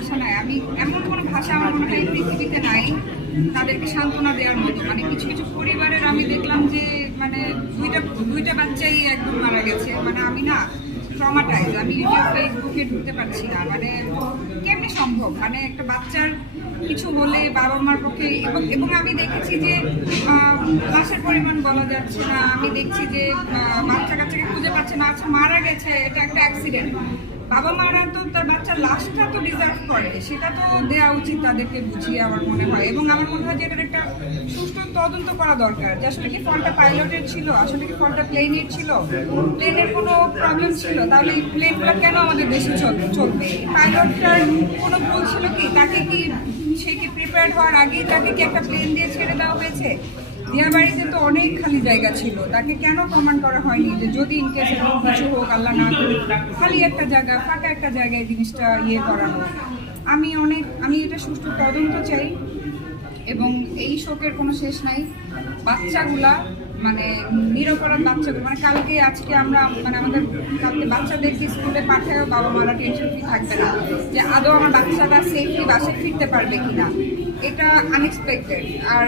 ভাষা নাই, আমি এমন কোনো ভাষা আমার মনে হয় পৃথিবীতে নাই তাদেরকে সান্ত্বনা দেওয়ার মতো। মানে কিছু কিছু পরিবারের আমি দেখলাম যে মানে দুইটা বাচ্চাই একদম মারা গেছে। মানে আমি না ট্রমাটাইজ, আমি ইউটিউব ফেসবুকে ঢুকতে পারছি না। মানে কেমনি সম্ভব? মানে একটা বাচ্চার কিছু হলে বাবা মার পক্ষে, এবং আমি দেখেছি যে লাশের পরিমাণ বলা যাচ্ছে না। আমি দেখছি যে বাচ্চা কাচ্চাকে খুঁজে পাচ্ছে না, আচ্ছা মারা গেছে, এটা একটা অ্যাক্সিডেন্ট। বাবা মারা তো তার বাচ্চার লাশটা তো ডিজার্ভ করে, সেটা তো দেওয়া উচিত তাদেরকে বুঝিয়ে আমার মনে হয়। এবং আমার মনে হয় যে এটার একটা সুষ্ঠু তদন্ত করা দরকার, যে আসলে কি ফলটা পাইলটের ছিল, আসলে কি ফলটা প্লেনের ছিল, প্লেনের কোনো প্রবলেম ছিল, তাহলে এই প্লেনগুলো কেন আমাদের দেশে চলবে? পাইলটটার কোনো ভুল ছিল কি? তাকে কি সে কি প্রিপেয়ার হওয়ার আগেই তাকে কি একটা প্লেন দিয়ে ছেড়ে দেওয়া হয়েছে? দিয়াবাড়িতে তো অনেক খালি জায়গা ছিল, তাকে কেন কমান্ড করা হয়নি যে যদি ইনকেস এরকম কিছু হোক, আল্লাহ না করুক, খালি একটা জায়গা, ফাঁকা একটা জায়গায় জিনিসটা করানো। আমি এটা সুষ্ঠু তদন্ত চাই, এবং এই শোকের কোনো শেষ নাই। বাচ্চাগুলা মানে নিরপরাধ বাচ্চাগুলো, মানে কালকে আজকে আমরা মানে আমাদের কালকে বাচ্চাদেরকে স্কুলে পাঠায়ও বাবা মারা টেনশন ফ্রি থাকবে না যে আদৌ আমার বাচ্চাটা সেফলি বাসায় ফিরতে পারবে কিনা। এটা আনএক্সপেক্টেড। আর